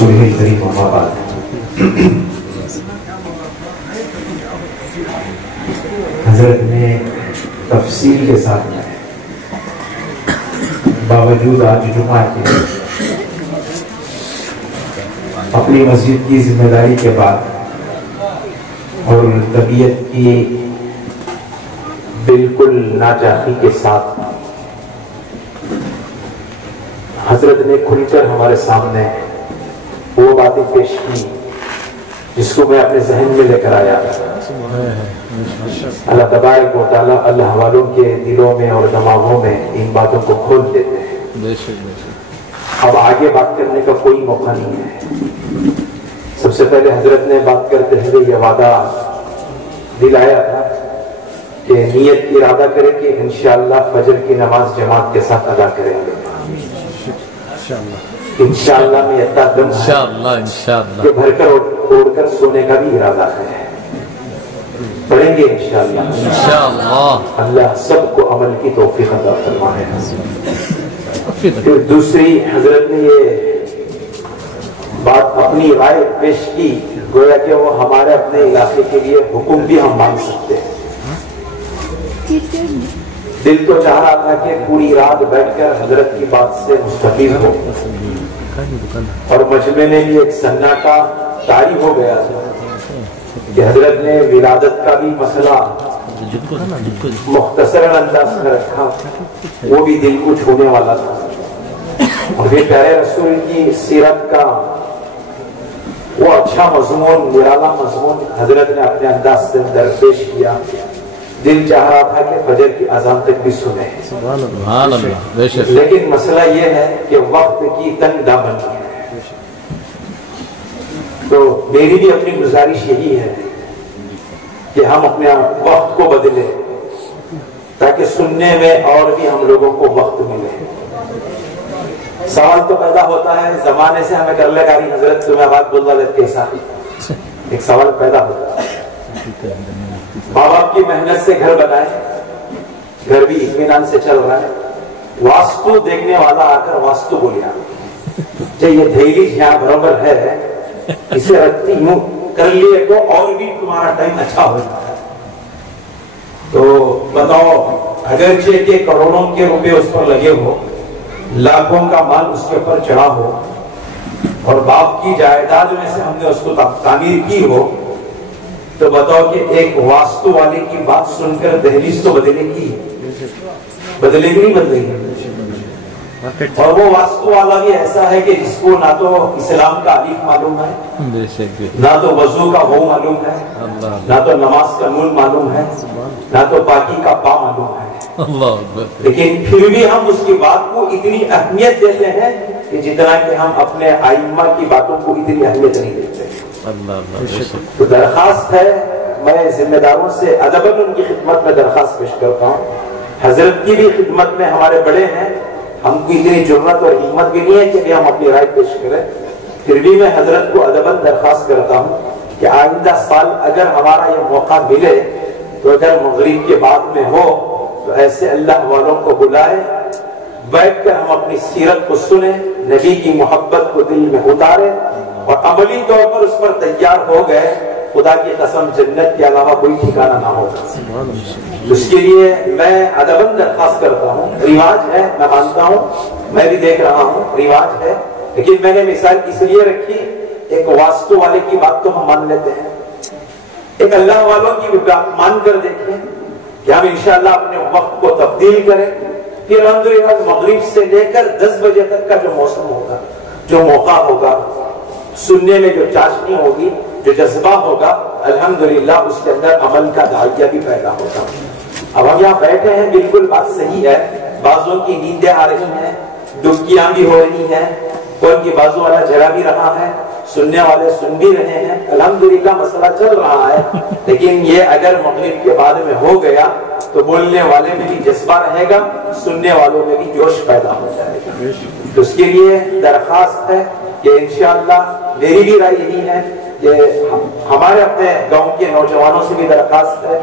رسول کریم اما بعد، حضرت نے تفصیل کے ساتھ باوجود آج جمعہ کے اپنی مسجد کی ذمہ داری کے بعد اور طبیعت کی بالکل ناچاقی کے ساتھ حضرت نے کھل کر ہمارے سامنے وہ باتیں پیش کی جس کو میں اپنے ذہن میں لے کر آیا۔ اللہ تبارک و تعالیٰ اللہ والوں کے دلوں میں اور دماغوں میں ان باتوں کو کھول دیتے ہیں۔ اب آگے بات کرنے کا کوئی موقع نہیں ہے۔ سب سے پہلے حضرت نے بات کرتے ہوئے یہ وعدہ دلایا تھا کہ نیت ارادہ کرے کہ انشاءاللہ فجر کی نماز جماعت کے ساتھ ادا کریں گے۔ انشاءاللہ میں اتنا دم ہے کہ بھر کر اوڑھ کر سونے کا بھی ارادہ ہے۔ پڑھیں گے انشاءاللہ۔ اللہ سب کو عمل کی توفیق عطا فرمائے۔ پھر دوسری حضرت نے یہ بات اپنی رائے پیش کی، گویا کہ وہ ہمارے اپنے علاقے کے لیے حکم بھی ہم مان سکتے ہیں۔ دل تو چاہ رہا تھا کہ پوری رات بیٹھ کر حضرت کی بات سے مستفید ہو، اور مجمع میں بھی ایک سناٹا طاری ہو گیا تھا کہ حضرت نے ولادت کا بھی مسئلہ مختصر انداز میں رکھا، وہ بھی دل کو چھونے والا تھا، اور پھر پیارے رسول کی سیرت کا وہ اچھا مضمون، نرالا مضمون حضرت نے اپنے انداز سے درپیش کیا۔ دل چاہ رہا تھا کہ فجر کی اذان تک بھی سنے، لیکن مسئلہ یہ ہے کہ وقت کی تنگ دامنی ہے۔ تو میری بھی اپنی گزارش یہی ہے کہ ہم اپنے وقت کو بدلیں تاکہ سننے میں اور بھی ہم لوگوں کو وقت ملے۔ سوال تو پیدا ہوتا ہے، زمانے سے ہمیں کر لے کاری حضرت تمہیں آباد بول رہا کیسا، ایک سوال پیدا ہوتا ہے۔ ماں باپ کی محنت سے گھر بنائے، گھر بھی اطمینان سے چل رہا ہے، واسطو دیکھنے والا آ کر واسطو بولیا یہ دھیلی یہاں برابر ہے، اسے رکھتی ہوں کر لیے تو اور بھی تمہارا ٹائم اچھا ہو جاتا ہے۔ تو بتاؤ، اگرچہ کہ کروڑوں کے روپے اس پر لگے ہو، لاکھوں کا مال اس کے اوپر چڑھا ہو، اور باپ کی جائیداد میں سے ہم نے اس کو تعمیر کی ہو، تو بتاؤ کہ ایک واسطو والے کی بات سن کر دہلیز تو بدلے گی، بدلے گی نہیں بدلے گی؟ اور وہ واسطو والا بھی ایسا ہے کہ جس کو نہ تو اسلام کا الف معلوم ہے، نہ تو وضو کا وہ معلوم ہے، نہ تو نماز کا نون معلوم ہے، نہ تو پاکی کا پا معلوم ہے، لیکن پھر بھی ہم اس کی بات کو اتنی اہمیت دیتے ہیں کہ جتنا کہ ہم اپنے ائمہ کی باتوں کو اتنی اہمیت نہیں دیتے۔ تو درخواست ہے، میں ذمہ داروں سے ادباً ان کی خدمت میں درخواست پیش کرتا ہوں، حضرت کی بھی خدمت میں ہمارے بڑے ہیں، ہم کو اتنی ضرورت اور ہمت بھی نہیں ہے کہ ہم اپنی رائے پیش کریں، پھر بھی میں حضرت کو ادباً درخواست کرتا ہوں کہ آئندہ سال اگر ہمارا یہ موقع ملے تو اگر مغرب کے بعد میں ہو تو ایسے اللہ والوں کو بلائے، بیٹھ کر ہم اپنی سیرت کو سنیں، نبی کی محبت کو دل میں اتاریں، اور عملی طور پر اس پر تیار ہو گئے، خدا کی قسم جنت کے علاوہ کوئی ٹھکانہ نہ ہوگا۔ اس کے لیے میں ادباً درخواست کرتا ہوں، رواج ہے میں مانتا ہوں، میں بھی دیکھ رہا ہوں رواج ہے، لیکن میں نے مثال اس لیے رکھی، ایک واسطو والے کی بات تو ہم مان لیتے ہیں، ایک اللہ والوں کی بات مان کر دیکھیں کہ ہم انشاءاللہ اپنے وقت کو تبدیل کریں، پھر الحمدللہ مغرب سے لے کر 10 بجے تک کا جو موسم ہوگا، جو موقع ہوگا، سننے میں جو چاشنی ہوگی، جو جذبہ ہوگا، الحمدللہ اس کے اندر عمل کا داعیہ بھی پیدا ہوگا۔ اب ہم یہاں بیٹھے ہیں، بالکل بات صحیح ہے، بعضوں کی نیندیں آ رہی ہیں، ڈبکیاں بھی ہو رہی ہیں، کوئی کی بازو والا جگہ بھی رہا ہے، سننے والے سن بھی رہے ہیں، الحمدللہ مسئلہ چل رہا ہے، لیکن یہ اگر مغرب کے بعد میں ہو گیا تو بولنے والے میں بھی جذبہ رہے گا، سننے والوں میں بھی جوش پیدا ہو جائے گا۔ تو اس کے لیے درخواست ہے کہ انشاءاللہ میری بھی رائے یہی ہے کہ ہمارے اپنے گاؤں کے نوجوانوں سے بھی درخواست ہے،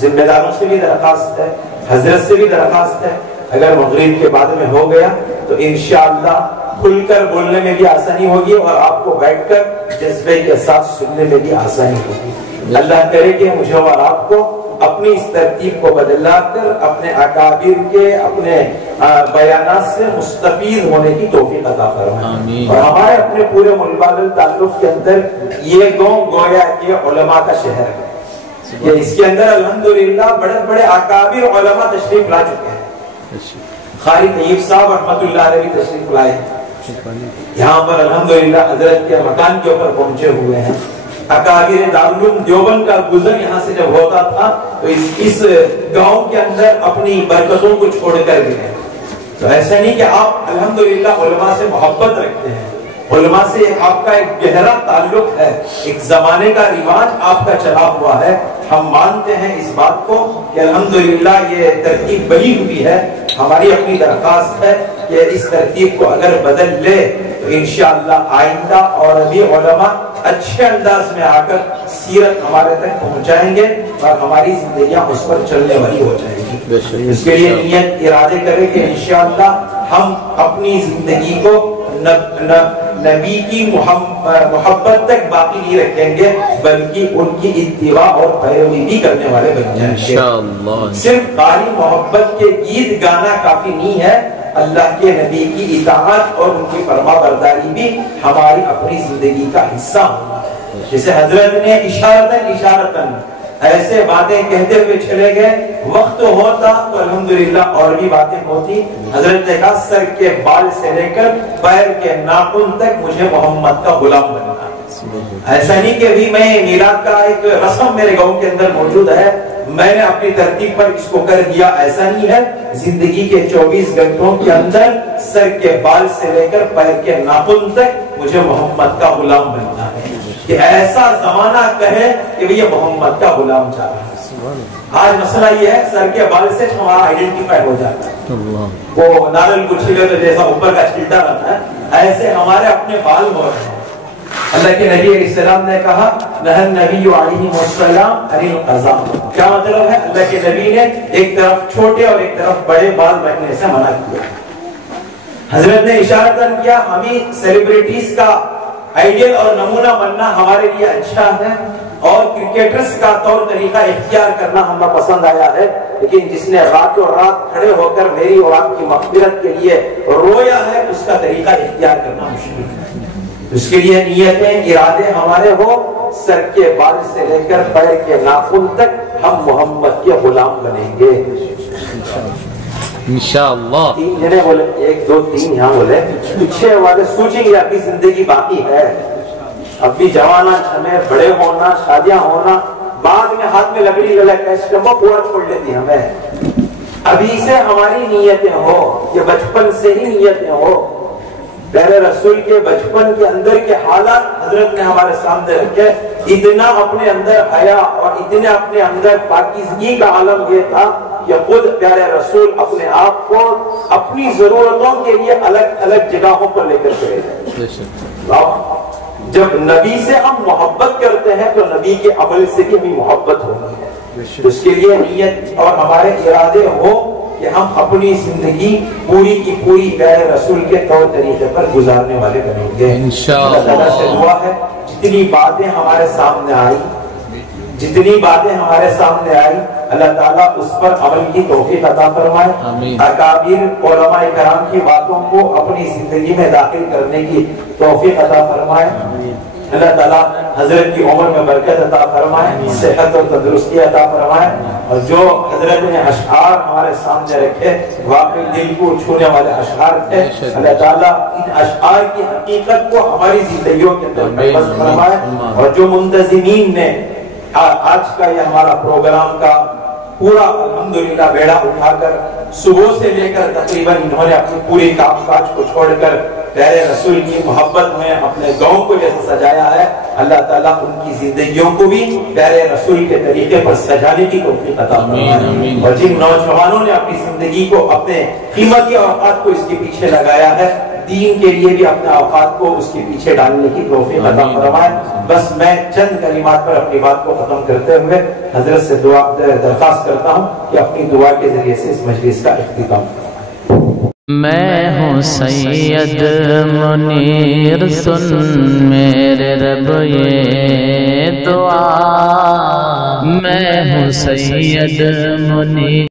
ذمہ داروں سے بھی درخواست ہے، حضرت سے بھی درخواست ہے، اگر مغرب کے بعد میں ہو گیا تو انشاءاللہ کھل کر بولنے میں بھی آسانی ہوگی اور آپ کو بیٹھ کر جذبے کے ساتھ سننے میں بھی آسانی ہوگی۔ اللہ کرے کہ مجھے اور آپ کو اپنی اس ترتیب کو بدلا کر اپنے اکابر کے اپنے بیانات سے مستفید ہونے کی توفیق عطا فرمائے، اور ہمارے اپنے پورے ملبال تعلق کے اندر یہ گویا کہ علماء کا شہر ہے، یہ اس کے اندر الحمدللہ بڑے بڑے اکابر علماء تشریف لا چکے ہیں۔ قاری طیب صاحب رحمۃ اللہ علیہ بھی تشریف لائے یہاں پر الحمدللہ حضرت کے مکان کے اوپر پہنچے ہوئے ہیں۔ اکابر دارالعلوم دیوبند کا گزر یہاں سے جب ہوتا تھا تو اس گاؤں کے اندر اپنی برکتوں کو چھوڑ کر گئے۔ تو ایسا نہیں کہ آپ الحمدللہ علماء سے محبت رکھتے ہیں، علماء سے آپ کا ایک گہرا تعلق ہے، ایک زمانے کا رواج آپ کا چلا ہوا ہے۔ ہم مانتے ہیں اس بات کو کہ الحمدللہ یہ ترتیب بنی ہوئی ہے، ہماری اپنی درخواست ہے کہ اس ترتیب کو اگر بدل لے تو انشاءاللہ آئندہ اور ابھی علماء اچھے انداز میں آ کر سیرت ہمارے تک پہنچائیں گے اور ہماری زندگیاں اس پر چلنے والی ہو جائیں گی۔ اس کے لیے نیت ارادے کریں کہ انشاءاللہ ہم اپنی زندگی کو نبی کی محبت تک باقی نہیں رکھیں گے، بلکہ ان کی اتباع اور پیروی بھی کرنے والے بن جائیں گے۔ صرف خالی محبت کے گیت گانا کافی نہیں ہے، اللہ کے نبی کی اطاعت اور ان کی فرما برداری بھی ہماری اپنی زندگی کا حصہ ہونا ہے۔ جسے حضرت نے اشارتاً ایسے باتیں کہتے ہوئے چلے گئے، وقت ہوتا تو الحمدللہ اور بھی باتیں ہوتی۔ حضرت نے کہا سر کے بال سے لے کر پیر کے ناخن تک مجھے محمد کا غلام بننا ہے۔ ایسا نہیں کہ ابھی میں میلاد کا ایک رسم میرے گاؤں کے اندر موجود ہے، میں نے اپنی ترتیب پر اس کو کر دیا، ایسا نہیں ہے۔ زندگی کے 24 گھنٹوں کے اندر سر کے بال سے لے کر پیر کے ناخن تک مجھے محمد کا غلام بننا ہے، کہ ایسا زمانہ کہے کہ یہ محمد کا غلام چاہ رہا ہے۔ آج مسئلہ یہ ہے سر کے بال سے ہمارا آئیڈینٹیفائی ہو جاتا ہے، وہ نارل کو چھلے تو جیسا اوپر کا چھلٹا رہتا ہے، ایسے ہمارے اپنے بال ہو رہے ہیں۔ اللہ کے نبی علیہ السلام نے کہا نہى النبی علیہ السلام عن القضاء، کیا مطلب ہے؟ اللہ کے نبی نے ایک طرف چھوٹے اور ایک طرف بڑے بال رکھنے سے منع کیا۔ حضرت نے اشارتاً کیا ہمیں سیلیبریٹیز کا آئیڈیل اور نمونہ بننا ہمارے لیے اچھا ہے، اور کرکٹرز کا طور طریقہ اختیار کرنا ہمیں پسند آیا ہے، لیکن جس نے راتوں رات کھڑے ہو کر میری اور آپ کی مغفرت کے لیے رویا ہے، اس کا طریقہ اختیار کرنا مشکل ہے۔ اس کے لیے نیتیں ارادے ہمارے ہو، سر کے بال سے لے کر پیر کے ناخن تک ہم محمد کے غلام بنیں گے انشاءاللہ۔ 3 جنے بولے، 1 2 3 یہاں بولے، پیچھے والے سوچیں گے ابھی زندگی باقی ہے، ابھی جوانا ہمیں بڑے ہونا، شادیاں ہونا، بعد میں ہاتھ میں لکڑی لگا کیسے وہ پورا چھوڑ لیتی ہمیں۔ ابھی سے ہماری نیتیں ہو، یہ بچپن سے ہی نیتیں ہو۔ پیارے رسول کے بچپن کے اندر کے حالات حضرت نے ہمارے سامنے رکھے، اتنا اپنے اندر حیا اور اتنے اپنے اندر پاکیزگی کا عالم یہ تھا کہ خود پیارے رسول اپنے آپ کو اپنی ضرورتوں کے لیے الگ الگ جگہوں پر لے کر چلے گئے۔ جب نبی سے ہم محبت کرتے ہیں تو نبی کے عمل سے بھی ہمیں محبت ہوگی ہے، اس کے لیے نیت اور ہمارے ارادے ہو کہ ہم اپنی زندگی پوری کی پوری پیارے رسول کے طور طریقے پر گزارنے والے بنیں گے انشاءاللہ۔ اللہ تعالیٰ سے دعا ہے جتنی باتیں ہمارے سامنے آئی اللہ تعالیٰ اس پر عمل کی توفیق عطا فرمائے، اکابر علماء کرام کی باتوں کو اپنی زندگی میں داخل کرنے کی توفیق عطا فرمائے، اللہ تعالیٰ حضرت کی عمر میں برکت عطا فرمائے، صحت اور تندرستی عطا فرمائے، اور جو حضرت نے اشعار ہمارے سامنے رکھے واقعی دل کو چھونے والے اشعار تھے، اللہ تعالیٰ ان اشعار کی حقیقت کو ہماری زندگیوں کے اندر محفوظ فرمائے، اور جو منتظمین نے آج کا یہ ہمارا پروگرام کا پورا الحمدللہ بیڑا اٹھا کر صبح سے لے کر تقریباً انہوں نے اپنی پوری کام کاج کو چھوڑ کر پیارے رسول کی محبت میں اپنے گاؤں کو جیسے سجایا ہے، اللہ تعالیٰ ان کی زندگیوں کو بھی پیارے رسول کے طریقے پر سجانے کی توفیق عطا فرمائے، اور جن نوجوانوں نے اپنی زندگی کو اپنے قیمتی اوقات کو اس کے پیچھے لگایا ہے، دین کے لیے بھی اپنے اوقات کو اس کے پیچھے ڈالنے کی توفیق عطا فرمائے۔ بس میں چند کلمات پر اپنی بات کو ختم کرتے ہوئے حضرت سے درخواست کرتا ہوں کہ اپنی دعا کے ذریعے سے اس مجلس کا اختتام میں ہوں سید منیر سن میرے رب یہ دعا، میں ہوں سید منیر